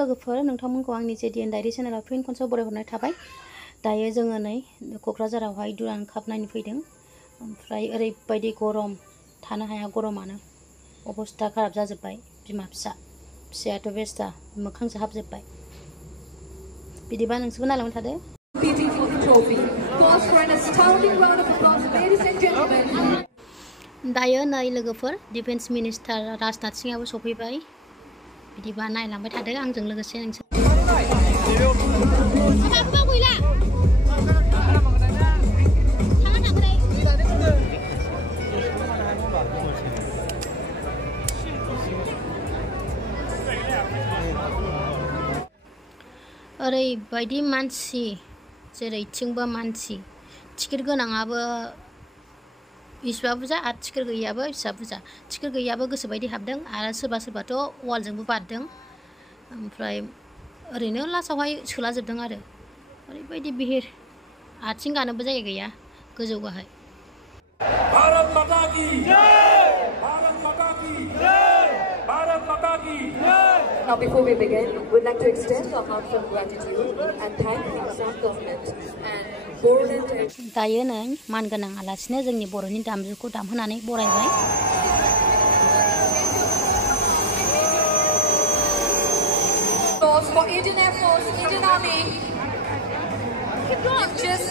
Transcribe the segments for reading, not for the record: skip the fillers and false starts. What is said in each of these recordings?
लोगोफोर नोंथांमोनखौ आंनि जेडिएन diary चेनेलाव fin खनसे बरायहरनाय थाबाय। दायो जोङो नै क'क्राझारावहाय दुरान्ड काप नायनो फैदों। ओमफ्राय ओरैबायदि गरम थानो हाया गरमानो अबस्था खाराब जाजोब्बाय। बिमा फिसायाथ' बेस्था मोखां जाहाबजोब्बाय। बिदिबा नोंसोरबो नायलांबाय थादो। दायो नै लोगोफोर डिफेन्स मिनिस्टार राजनाथ सिंहआबो सफैबाय। बिदिबा नायलांबाय थादो आंजों लोगोसे नोंसोर। ओरैबायदि मानसि जेरैथिंबो मानसि। टिकेट गोनाङाबो इसिबां बुरजा आरो टिकेट गैयियाबो इसिबां बुरजा। टिकेट गैयियाबो गोसोबायदि हाबदों आरो सोरबाथ' वालजोंबो बारदों। ओमफ्राय ओरैनो लास्टआवहाय सोलाजोबदों आरो ओरैबायदि बिहिर आथिं गानोबो जायगा गैया गोजौ गाहाय। भारत माता की जय! भारत माता की जय! भारत माता की जय! Now before we begin, we'd like to extend our heartfelt gratitude and thank the Assam government and board and दायो नै मानगोनां आलासिनो जोंनि बर'नि दामजुखौ दामहोनानै बरायबाय। For Indian Air Force, Indian Army, you've just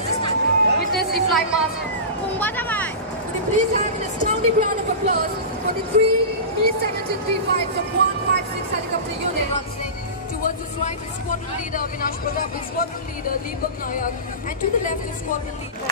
witnessed the flight past. Would you please have an astounding round of applause for the 3 B-1735s of 156 helicopter unit launching towards the right is squadron leader Avinash Pratap, the squadron leader Deepak Nayak, and to the left is squadron leader.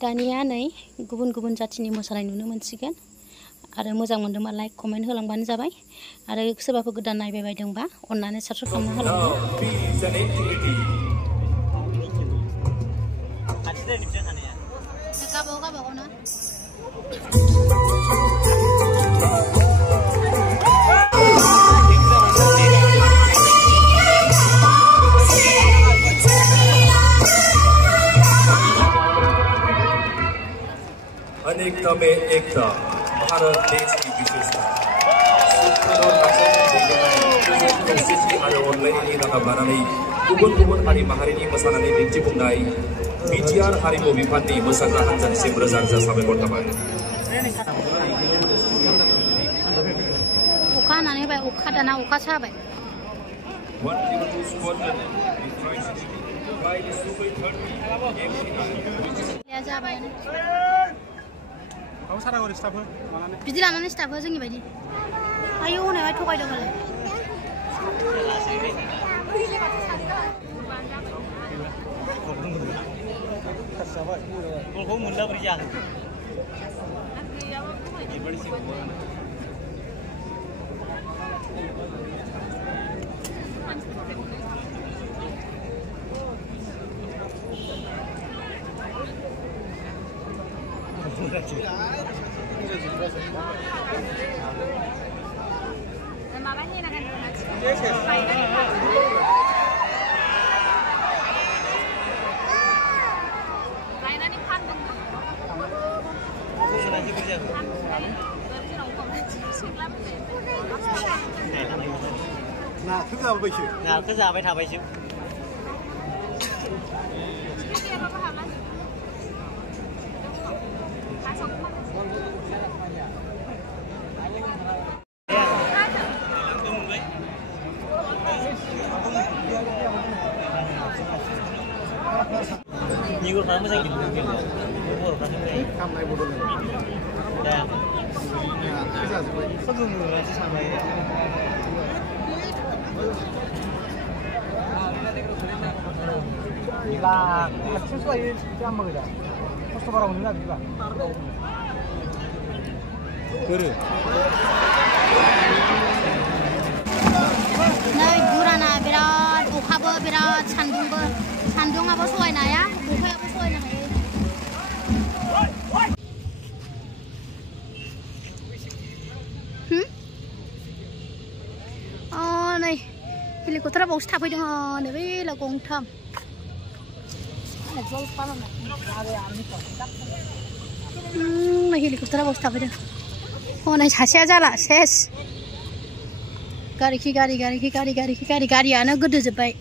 दानिया नै गुबुन गुबुन जाथिनि मोसानाय नुनो मोनसिगोन आरो मोजां मोनदोंबा लाइक कमेन्ट होलांबानो जाबाय आरो सोरबाफोर गोदान नायबाय बायदोंबा अननानै साबस्क्राइब खालामना होलांदो। अनेकता में एकता भारत देश की विशेषता अनलायनायनि राहा लानानै गुबुन गुबुन हारि माहारिनि मोसानानै दिन्थिफुंनाय बिटिआर हारिमु बिफाननि मोसाग्रा हान्जानिसिम रोजा रोजा साबायखर थाबाय। अखा हानानै होबाय अखा दाना अखासो हाबाय। बिदि लानानै स्टाफ हो जोंनि बायदि आयौ हनायावहाय थगायदों मालाय। नाखौ जाबाय थाबायसो। निगरफ्रा मोजां गेलेदों बर'फ्रा खामनाय बदल दा सोलोंनोसो सानबाय। ला खाथियावसो लायो जाम्बा गोजा खस्थ' बारा मोनो ना बिदिबा नै दुराना बिराद अखाबो बिराद सान्दुंबो सान्दुङाबो सहायनो हाया अखायाबो हेलिकप्टारा बावसो थाफैदों नै बेला गंथाम हेलिकप्टारा बावसो थाफैदों हनै सासेया जाला सेस गारिखि गारियानो गोदोजोब्बाय